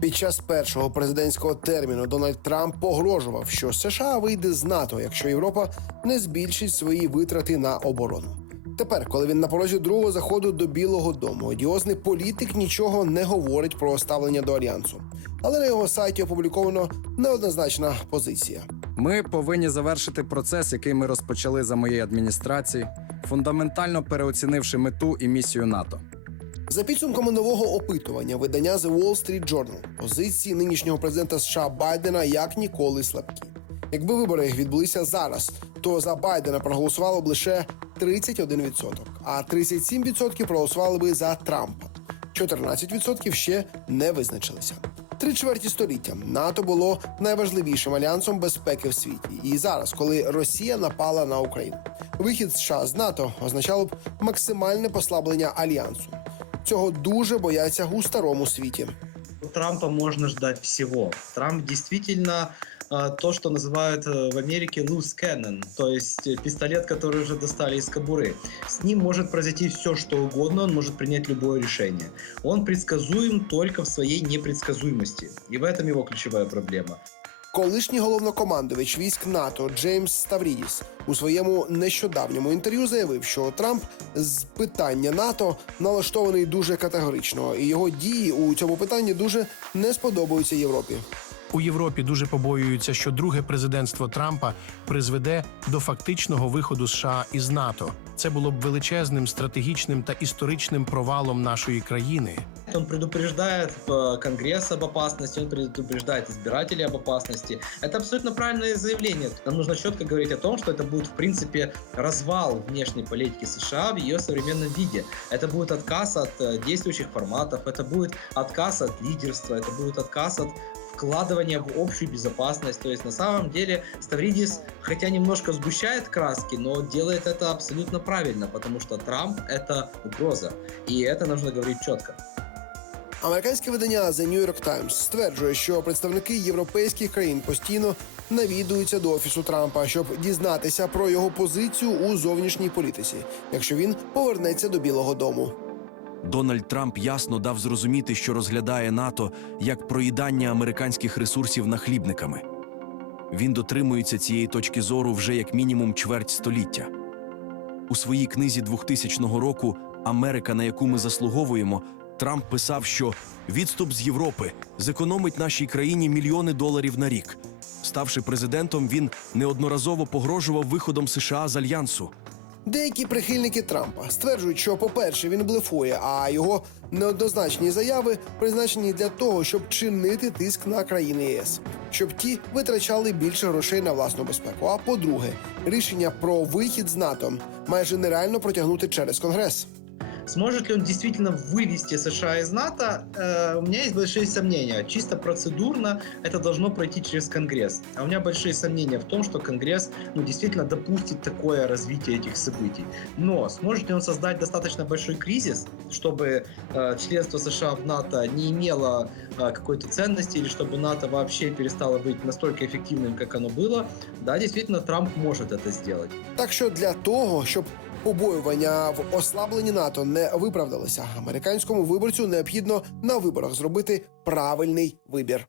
Під час першого президентського терміну Дональд Трамп погрожував, що США вийде з НАТО, якщо Європа не збільшить свої витрати на оборону. Тепер, коли він на порозі другого заходу до Білого Дому, одіозний політик нічого не говорить про ставлення до альянсу. Але на його сайті опубліковано неоднозначна позиція. Ми повинні завершити процес, який ми розпочали за моєї адміністрації, фундаментально переоцінивши мету і місію НАТО. За підсумками нового опитування видання The Wall Street Journal позиції нинішнього президента США Байдена як ніколи слабкі. Якби вибори відбулися зараз, то за Байдена проголосувало б лише 31%, а 37% проголосували би за Трампа. 14% ще не визначилися. Три чверті століття НАТО було найважливішим альянсом безпеки в світі. І зараз, коли Росія напала на Україну, вихід США з НАТО означало б максимальне послаблення альянсу. Цього дуже бояться у старому світі. У Трампа можно ждать всего. Трамп действительно э, то, что называют э, в Америке loose cannon, то есть э, пистолет, который уже достали из кобуры. С ним может произойти все, что угодно, он может принять любое решение. Он предсказуем только в своей непредсказуемости. И в этом его ключевая проблема. Колишній головнокомандувач військ НАТО Джеймс Ставрідіс у своєму нещодавньому інтерв'ю заявив, що Трамп з питання НАТО налаштований дуже категорично, і його дії у цьому питанні дуже не сподобаються Європі. У Європі дуже побоюються, що друге президентство Трампа призведе до фактичного виходу США із НАТО. Це було б величезним стратегічним та історичним провалом нашої країни. Он предупреждает э, Конгресс об опасности, он предупреждает избирателей об опасности. Это абсолютно правильное заявление. Нам нужно четко говорить о том, что это будет, в принципе, развал внешней политики США в ее современном виде. Это будет отказ от э, действующих форматов, это будет отказ от лидерства, это будет отказ от вкладывания в общую безопасность. То есть на самом деле Ставридис, хотя немножко сгущает краски, но делает это абсолютно правильно, потому что Трамп — это угроза. И это нужно говорить четко. Американське видання The New York Times стверджує, що представники європейських країн постійно навідуються до офісу Трампа, щоб дізнатися про його позицію у зовнішній політиці, якщо він повернеться до Білого Дому. Дональд Трамп ясно дав зрозуміти, що розглядає НАТО як проїдання американських ресурсів нахлібниками. Він дотримується цієї точки зору вже як мінімум чверть століття. У своїй книзі 2000 року Америка, на яку ми заслуговуємо, Трамп писав, що відступ з Європи зекономить нашій країні мільйони доларів на рік. Ставши президентом, він неодноразово погрожував виходом США з альянсу. Деякі прихильники Трампа стверджують, що, по-перше, він блефує, а його неоднозначні заяви призначені для того, щоб чинити тиск на країни ЄС, щоб ті витрачали більше грошей на власну безпеку. А по-друге, рішення про вихід з НАТО майже нереально протягнути через конгрес. Сможет ли он действительно вывести США из НАТО? Э, у меня есть большие сомнения. Чисто процедурно это должно пройти через Конгресс. А у меня большие сомнения в том, что Конгресс ну, действительно допустит такое развитие этих событий. Но сможет ли он создать достаточно большой кризис, чтобы э, членство США в НАТО не имело э, какой-то ценности или чтобы НАТО вообще перестало быть настолько эффективным, как оно было? Да, действительно, Трамп может это сделать. Так що для того, щоб побоювання в ослабленні НАТО не виправдалися, американському виборцю необхідно на виборах зробити правильний вибір.